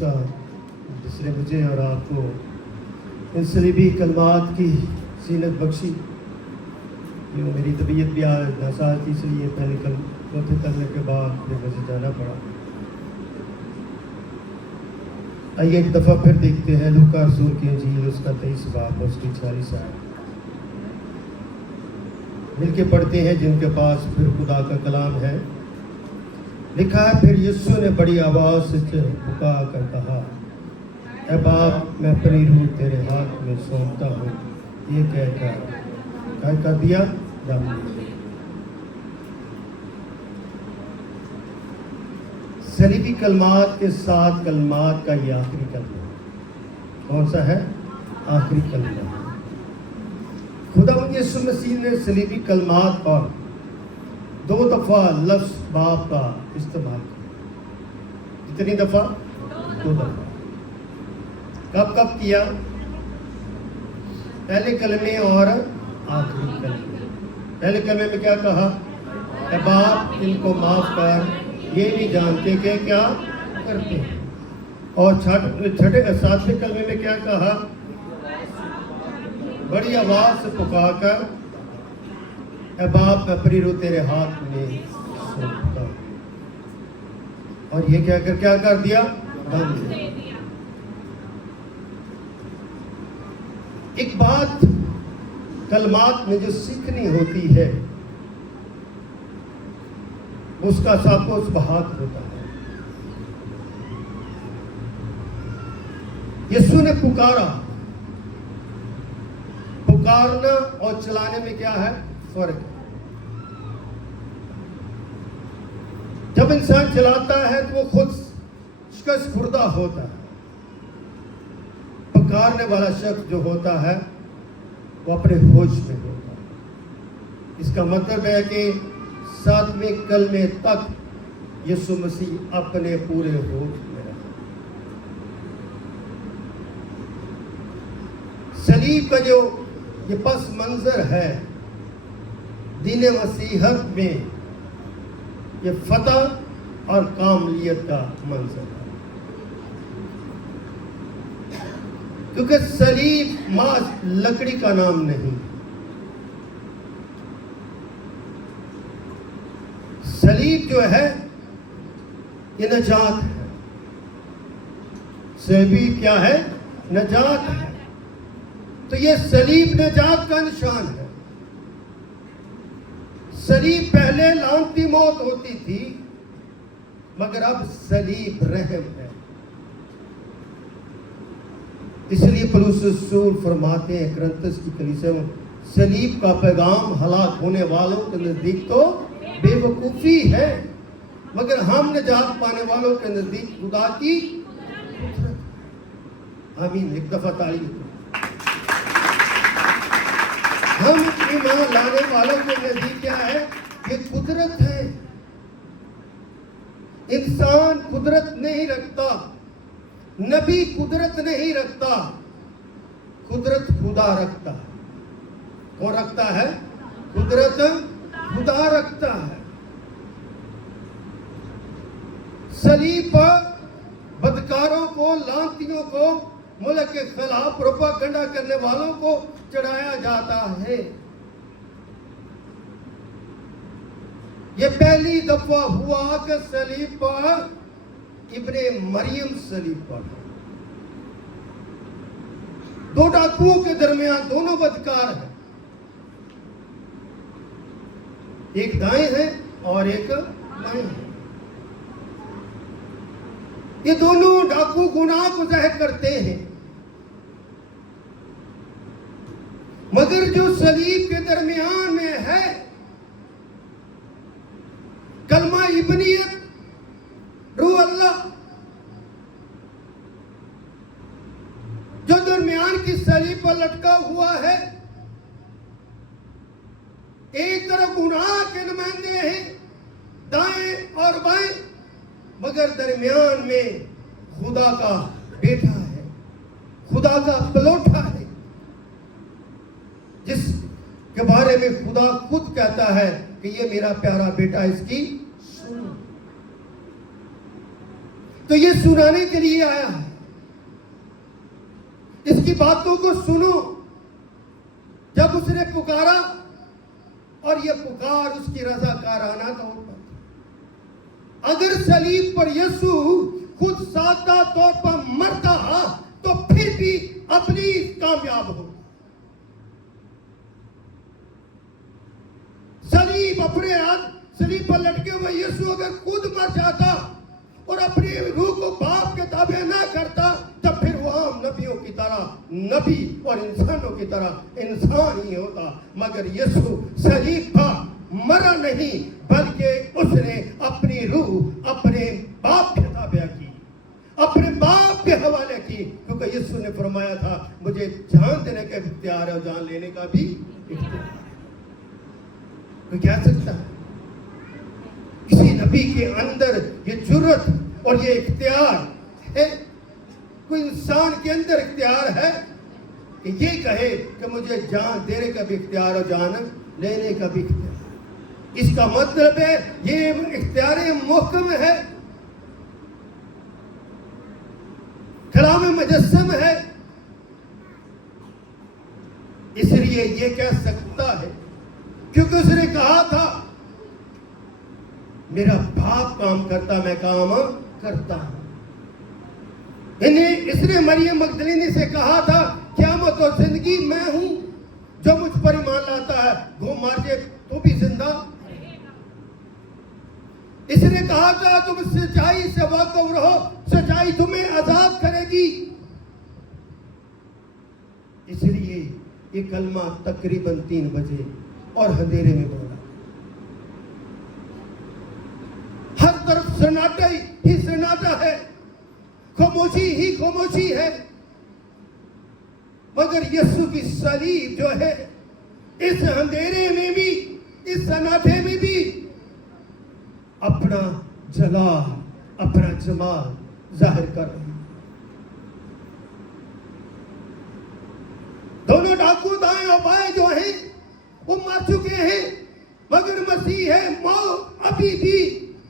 کا جس نے مجھے اور آپ کو ان صلیبی کلمات کی زینت بخشی. میری طبیعت بھی آج ناساز تھی، اس لیے پہلے چوتھے کرنے کے بعد پھر مجھے جانا پڑا. آئیے ایک دفعہ پھر دیکھتے ہیں لوکا رسول کی انجیل، اس کا 23 باب اور اس کی 40 آیت. مل کے پڑھتے ہیں جن کے پاس پھر خدا کا کلام ہے. لکھا ہے، پھر یسوع نے بڑی آواز سے پکار کر کہا، اے باپ میں اپنی روح تیرے ہاتھ میں سونپتا ہوں. یہ کہہ کر دیا دم. صلیبی کلمات کے 7 کلمات کا یہ آخری کلمہ کون سا ہے؟ آخری کلمہ. خدا یسوع مسیح نے صلیبی کلمات پر 2 دفعہ لفظ باپ کا استعمال کیا. کتنی دفعہ؟ 2 دفعہ. کب کیا؟ پہلے کلمے اور آخری کلمے. پہلے کلمے میں کیا کہا؟ اے باپ ان کو معاف کر، یہ نہیں جانتے کہ کیا کرتے ہیں. اور 7ویں کلمے میں کیا کہا؟ بڑی آواز سے پکار کر، اے باپ میں اپنی روح تیرے ہاتھ میں سونپتا ہوں. اور یہ کہہ کر کیا کر دیا؟ دم دے دیا. ایک بات کلمات میں جو سیکھنی ہوتی ہے اس کا سب کو بہات ہوتا ہے. یسوع نے پکارا. پکارنا اور چلانے میں کیا ہے؟ فرق ہے. جب انسان چلاتا ہے تو وہ خود شکست خوردہ ہوتا ہے. پکارنے والا شخص جو ہوتا ہے وہ اپنے ہوش میں ہوتا ہے. اس کا مطلب ہے کہ 7ویں کلمے تک یسوع مسیح اپنے پورے ہوش میں رہا. صلیب کا جو یہ پس منظر ہے دین مسیحت میں، یہ فتح اور کاملیت کا منظر ہے. کیونکہ صلیب محض لکڑی کا نام نہیں. صلیب جو ہے یہ نجات ہے. صلیب کیا ہے؟ نجات ہے. تو یہ صلیب نجات کا نشان ہے. صلیب پہلے لعنتی موت ہوتی تھی، مگر اب صلیب رحم ہے. اس لیے پولس رسول فرماتے ہیں کرنتس کی کلیسا میں، صلیب کا پیغام ہلاک ہونے والوں کے نزدیک تو بے وقوفی ہے، مگر ہم نجات پانے والوں کے نزدیک خدا کی قدرت. آمین. ایک دفعہ تعریف. ہم ایمان لانے والوں کے نزدیک کیا ہے؟ یہ قدرت ہے. انسان قدرت نہیں رکھتا، نبی قدرت نہیں رکھتا، قدرت خدا رکھتا ہے. کون رکھتا ہے؟ قدرت خدا رکھتا ہے. صلیب پر بدکاروں کو، لعنتیوں کو، ملک کے خلاف پروپاگنڈا کرنے والوں کو چڑھایا جاتا ہے. یہ پہلی دفعہ ہوا کہ صلیب پر ابن مریم صلیب پر. 2 ڈاکوؤں کے درمیان دونوں بدکار ہیں، ایک دائیں ہے اور ایک بائیں ہے. یہ دونوں ڈاکو گناہ کو ظاہر کرتے ہیں، مگر جو صلیب کے درمیان میں ہے کلمہ ابنیت، روح اللہ، جو درمیان کی صلیب پر لٹکا ہوا ہے، ایک طرف گناہ کے نمائندے ہیں دائیں اور بائیں، مگر درمیان میں خدا کا بیٹا ہے، خدا کا پلوٹا ہے، جس کے بارے میں خدا خود کہتا ہے کہ یہ میرا پیارا بیٹا، اس کی سنو. تو یہ سنانے کے لیے آیا ہے. اس کی باتوں کو سنو. جب اس نے پکارا اور یہ پکار اس کی رضاکارانہ طور پر. اگر صلیب پر یسوع خود سادہ طور پر مرتا تو پھر بھی اپنی کامیاب ہو. صلیب اپنے ہاتھ صلیب پر لٹکے ہوئے یسوع اگر خود مر جاتا اور اپنی روح کو باپ کے تابع نہ کرتا تب پھر وہ عام نبیوں کی طرح نبی اور انسانوں کی طرح انسان ہی ہوتا. مگر یسوع صلیب پر مرا نہیں بلکہ اس نے اپنی روح اپنے باپ کے تابع کی, اپنے باپ کے حوالے کی, کیونکہ یسوع نے فرمایا تھا مجھے جان دینے کا اختیار ہے اور جان لینے کا بھی اختیار ہے. کوئی کہہ سکتا ہے کسی نبی کے اندر یہ جرت اور یہ اختیار ہے؟ کوئی انسان کے اندر اختیار ہے کہ یہ کہے کہ مجھے جان دینے کا بھی اختیار اور جان لینے کا بھی اختیار؟ اس کا مطلب ہے یہ اختیار محکم ہے, کلام مجسم ہے. اس لیے یہ کہہ سکتا ہے کیونکہ اس نے کہا تھا میرا باپ کام کرتا میں کام کرتا ہوں. اس نے مریم مگدلینی سے کہا تھا قیامت اور زندگی میں ہوں, جو مجھ پر ایمان لاتا ہے وہ مر جائے تو بھی زندہ. اس نے کہا تھا تم سچائی سے واقف رہو, سچائی تمہیں آزاد کرے گی. اس لیے یہ کلمہ تقریباً 3 بجے اور اندھیرے میں بولا. ہر طرف سناٹا ہی سناٹا ہے, خاموشی ہی خاموشی ہے. مگر یسوع کی صلیب جو ہے اس اندھیرے میں بھی, اس سناٹے میں بھی اپنا جلال, اپنا جمال ظاہر کر رہی. دونوں ڈاکو دائیں اور بائیں جو ہیں وہ مر چکے ہیں, مگر مسیح ہے موت ابھی بھی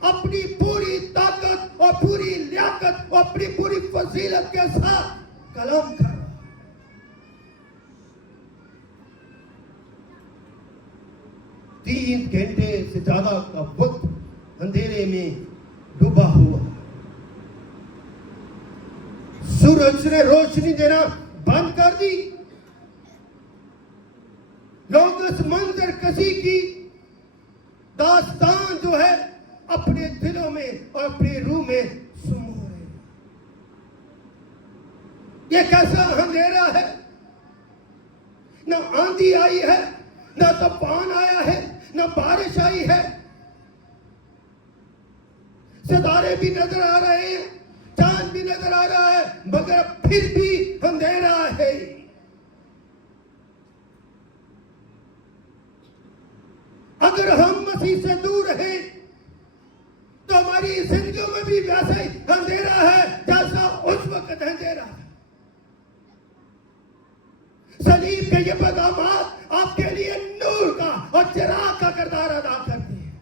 اپنی پوری طاقت اور پوری لیاقت اور اپنی پوری فضیلت کے ساتھ کلام کر رہا. 3 گھنٹے سے زیادہ کا وقت اندھیرے میں ڈوبا ہوا. سورج نے روشنی دینا بند کر دی. لوگ اس منظر کشی کی داستان جو ہے اپنے دلوں میں اور اپنی روح میں سمو رہے. یہ کیسا اندھیرا ہے؟ نہ آندھی آئی ہے, نہ طوفان آیا ہے, نہ بارش آئی ہے. ستارے بھی نظر آ رہے ہیں, چاند بھی نظر آ رہا ہے, مگر پھر بھی اندھیرا ہے. اگر ہم مسیح سے دور ہیں تو ہماری زندگیوں میں بھی ویسا ہی اندھیرا ہے جیسا اس وقت اندھیرا ہے. صلیب کے یہ پیغامات آپ کے لیے نور کا اور چراغ کا کردار ادا کرتے ہیں.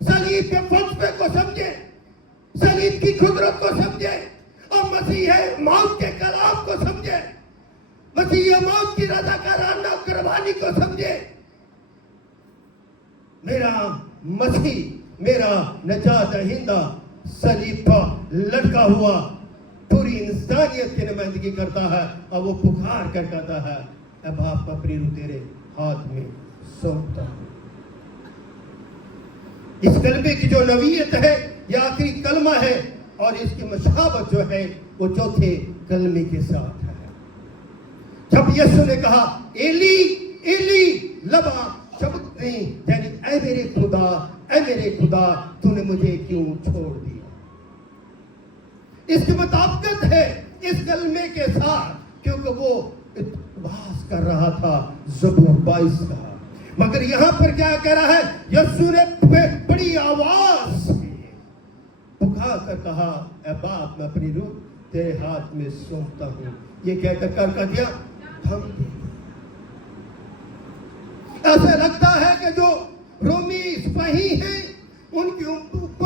صلیب کے فلسفے کو سمجھیں, صلیب کی قدرت کو سمجھیں, اور مسیح موت کے کلام کو سمجھیں, مسیح موت کی رضاکارانہ قربانی کو سمجھے. میرا مسیح, میرا نجات دہندہ صلیب پر لٹکا ہوا پوری انسانیت کی نمائندگی کرتا ہے, اور وہ پکار کر کہتا ہے اے باپ اپنی روح تیرے ہاتھ میں سونپتا ہوں. اس کلمے کی جو نوعیت ہے یہ آخری کلمہ ہے, اور اس کی مشابہت جو ہے وہ چوتھے کلمے کے ساتھ ہے. جب یسوع نے کہا ایلی ایلی لما شبقتنی, یعنی اے میرے خدا تو نے مجھے کیوں چھوڑ دیا. اس کی مطابقت ہے اس کلمے کے ساتھ, کیونکہ وہ اقتباس کر رہا تھا زبور 22 کا. مگر یہاں پر کیا کہہ رہا ہے؟ یسوع نے بڑی آواز سے پکار کر کہا اے باپ میں اپنی روح تیرے ہاتھ میں سونپتا ہوں. یہ کہہ کر دیا تھم دیا. ایسا لگتا ہے کہ جو رومی سپاہی ہیں ان کے اوپر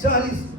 40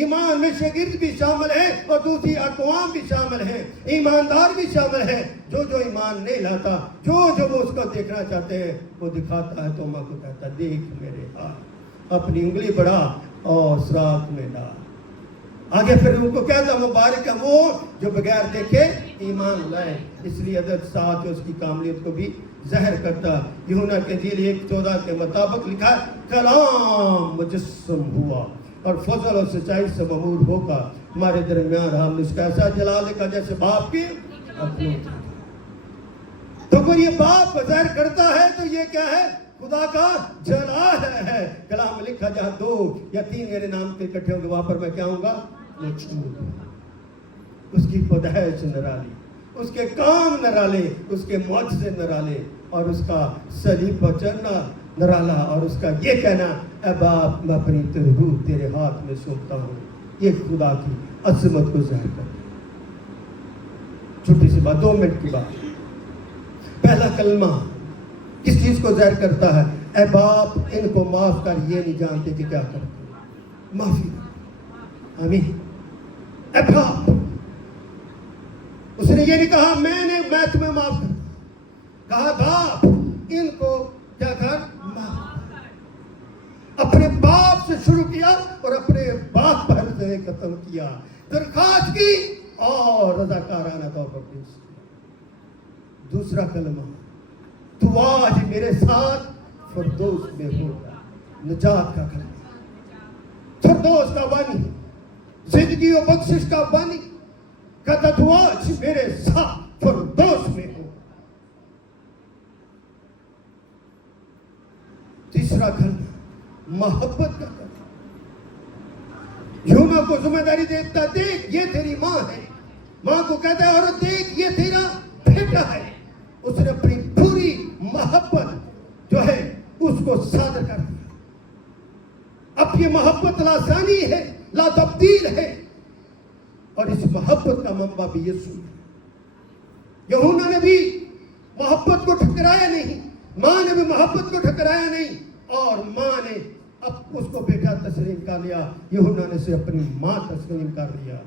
ایمان میں شاگرد بھی شامل ہیں اور دوسری اقوام بھی شامل ہیں، ایماندار بھی شامل ہیں۔ جو ایمان نہیں لاتا، جو وہ اس کو دیکھنا چاہتے ہیں وہ دکھاتا ہے، تو ماں کو کہتا ہے دیکھ میرے ہاتھ، اپنی انگلی بڑھا اور سراغ میں ڈال۔ آگے پھر ان کو کہتا مبارک ہے وہ جو بغیر دیکھے ایمان لائے۔ اس لیے عدد 7 اس کی کاملیت کو بھی ظاہر کرتا۔ یوحنا کے انجیل 1:14 کے مطابق لکھا ہے کلام مجسم ہوا اور فضل اور سچائی سے ممور ہوگا، ہمارے درمیان ہم نے اس کا ایسا جلال دیکھا جیسے باپ کی اپنی۔ تو وہ یہ باپ کو ظاہر کرتا ہے تو یہ کیا ہے؟ خدا کا جلال ہے۔ کلام میں لکھا جہاں 2 یا 3 میرے نام کے اکٹھے ہوں گے وہاں پر میں کیا ہوں گا؟ اس کی پیدائش نرالی، اس کے کام نرالے، اس کے معجزے نرالے، اور اس کا صلیب پر چڑھنا نرالا، اور اس کا یہ کہنا اے باپ میں اپنی روح تیرے ہاتھ میں سونپتا ہوں، یہ خدا کی عظمت کو ظاہر کرتا ہے۔ چھوٹی سی بات، 2 منٹ کی بات۔ پہلا کلمہ کس چیز کو ظاہر کرتا ہے؟ اے باپ ان کو معاف کر، یہ نہیں جانتے کہ کیا کرتے، معافی کر۔ آمین۔ اے باپ، اس نے یہ نہیں کہا میں تمہیں معاف کر، کہا باپ ان کو کیا کر، معاف کر۔ اپنے باپ سے شروع کیا اور اپنے باپ پر سے ختم کیا، درخواست کی اور رضاکارانہ طور پر پیش کیا۔ دوسرا کلمہ، تو آج میرے ساتھ فردوس میں ہوگا، نجات کا کلمہ، فردوس کا بانی، زندگی و بخشش کا بانی، کہتا تو آج میرے ساتھ فردوس میں ہو۔ تیسرا کلمہ، محبت کا کلمہ، یونا کو ذمہ داری دیتا، دیکھ یہ تیری ماں ہے، ماں کو کہتا ہے اور دیکھ یہ تیرا بیٹا ہے۔ اس نے اپنی پوری محبت جو ہے اس کو صادر کر دیا۔ اب یہ محبت لا ثانی ہے، لا تبدیل ہے، اور اس محبت کا منبع بھی یسوع ہے۔ یوحنا نے بھی محبت کو ٹھکرایا نہیں، ماں نے بھی محبت کو ٹھکرایا نہیں، اور ماں نے اب اس کو بیٹا تسلیم کر لیا، یوحنا نے سے اپنی ماں تسلیم کر لیا،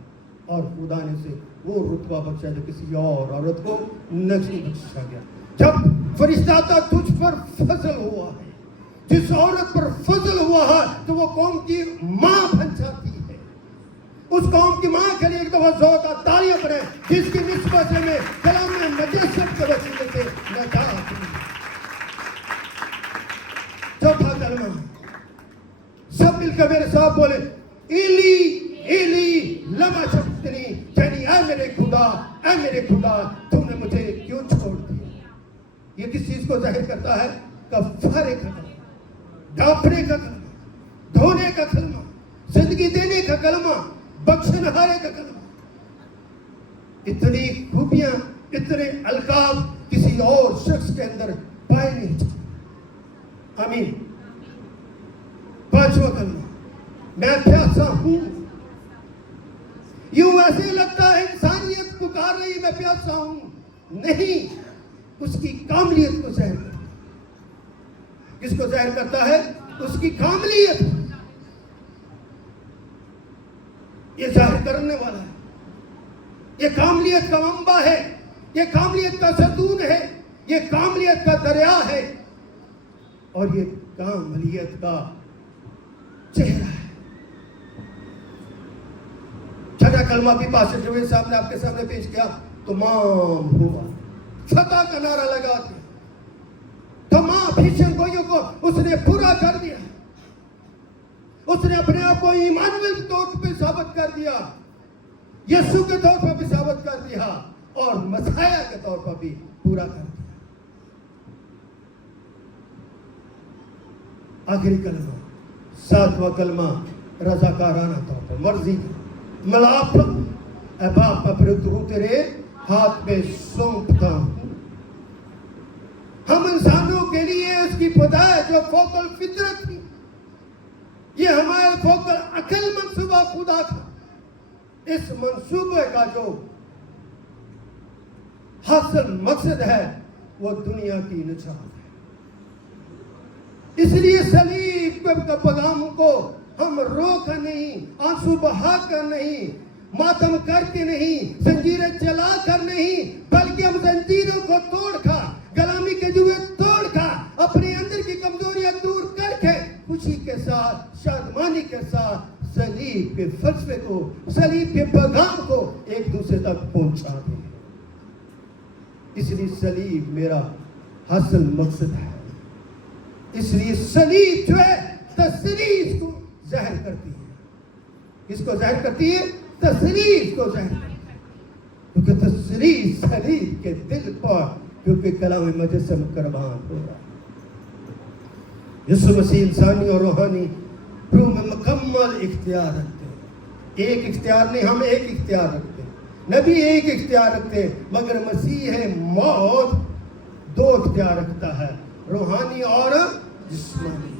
اور خدا نے سے وہ رتبہ بخشا جو کسی اور عورت کو نہیں بخشا گیا۔ جب فرشتہ آتا تجھ پر فضل ہوا ہے، جس عورت پر فضل ہوا ہے تو وہ قوم کی ماں بن جاتی ہے۔ اس قوم کی ماں کے لیے ایک دفعہ ذوق تالیاں پڑے، جس کی نسبت میں کلام مجسم کے وسیلے سے نجات ملی۔ چوتھا کلمہ، سب مل کر میرے ساتھ بولے ایلی ایلی لما شبتنی، یعنی اے میرے خدا تم نے مجھے کیوں چھوڑ دیا۔ یہ کس چیز کو ظاہر کرتا ہے؟ کفارے کا کلمہ، ڈانپنے کا کلمہ، دھونے کا کلمہ، زندگی دینے کا کلمہ، بخشنہارے کا کلمہ۔ اتنی خوبیاں، اتنے القاب کسی اور شخص کے اندر پائے نہیں جاتے۔ آمین۔ پانچواں کلمہ، میں پیاسا ہوں۔ یوں ایسے لگتا ہے انسانیت پکار رہی میں پیاسا ہوں، نہیں، اس کی کاملیت کو ظاہر کرتا ہے۔ کس کو ظاہر کرتا ہے؟ اس کی کاملیت۔ یہ ظاہر کرنے والا ہے، یہ کاملیت کا منبع ہے، یہ کاملیت کا ستون ہے، یہ کاملیت کا دریا ہے، اور یہ کاملیت کا چہرہ ہے۔ چھٹا کلمہ بھی پاسٹر جوید صاحب نے آپ کے سامنے پیش کیا، تمام ہوا، فتح کا نعرہ لگا دیا، تمام پیشن گوئیوں کو اس نے پورا کر دیا، اس نے اپنے آپ کو ایمانویل کے طور پر ثابت کر دیا، یسوع کے طور پر بھی ثابت کر دیا، اور مسیح کے طور پر بھی پورا کر دیا۔ آخری کلمہ، ساتواں کلمہ، رضاکارانہ طور پر، مرضی ملاپ، اے باپ اپنے روح تیرے ہاتھ میں سونپتا ہوں۔ ہم انسانوں کے لیے اس کی پیدائش جو فوق الفطرت تھی، یہ ہمارے فوق العقل منصوبہ خدا تھا۔ اس منصوبے کا جو حاصل مقصد ہے وہ دنیا کی نجات ہے۔ اس لیے صلیب کے پیغام کو ہم رو کر نہیں، آنسو بہا کر نہیں، ماتم کر کے نہیں، زنجیریں چلا کر نہیں، بلکہ ہم زنجیروں کو توڑ کر، غلامی کے جوئے توڑ کر، اپنے اندر کی کمزوریاں دور کر کے خوشی کے ساتھ، شادمانی کے ساتھ صلیب کے فلسفے کو، صلیب کے پیغام کو ایک دوسرے تک پہنچا دیں۔ اس لیے صلیب میرا حاصل مقصد ہے۔ اس لیے صلیب جو ہے تصریف کو ظاہر کرتی ہے۔ اس کو ظاہر کرتی ہے، تصریف کو ظاہر کرتی ہے، کیونکہ تصریف صلیب کے دل پر، کیونکہ کلام مجسم قربان ہو رہا ہے۔ یسوع مسیح انسانی اور روحانی روح میں مکمل اختیار رکھتے ہیں۔ ایک اختیار نہیں، ہم ایک اختیار رکھتے ہیں، نبی ایک اختیار رکھتے ہیں، مگر مسیح موت دو اختیار رکھتا ہے، روحانی اور جسمانی۔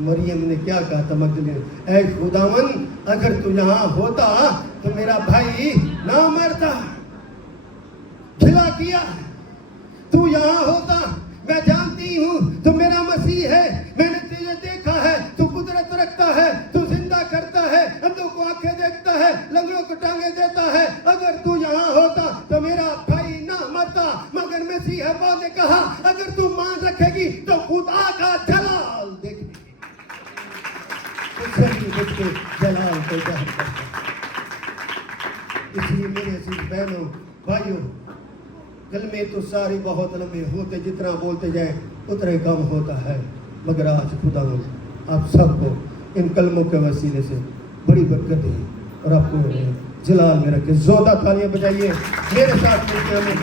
مریم نے کیا کہا تھا مگدلینے، اے خداون اگر تو یہاں ہوتا تو میرا بھائی نہ مرتا۔ کھلا کیا، تو یہاں ہوتا، میں جانتی ہوں تو میرا مسیح ہے، میں نے تجھے دیکھا ہے، تو قدرت رکھتا ہے، تو زندہ کرتا ہے، اندھوں کو آنکھیں دیکھتا ہے، لنگڑوں کو ٹانگیں دیتا ہے، اگر تو یہاں ہوتا تو میرا بھائی نہ مرتا۔ مگر مسیح نے کہا اگر تو مان رکھے گی تو خدا کا جلال دیکھے گی۔ جلال کو ظاہر کرتا ہے۔ اس لیے میرے عزیز بہنوں بھائیوں، کلمے تو ساری بہت لمبے ہوتے، جتنا بولتے جائیں اتنا کم ہوتا ہے، مگر آج خدا آپ سب کو ان کلموں کے وسیلے سے بڑی برکت دی اور آپ کو جلال میں رکھے۔ زیادہ تالیاں بجائیے میرے ساتھ مل کے ہمیں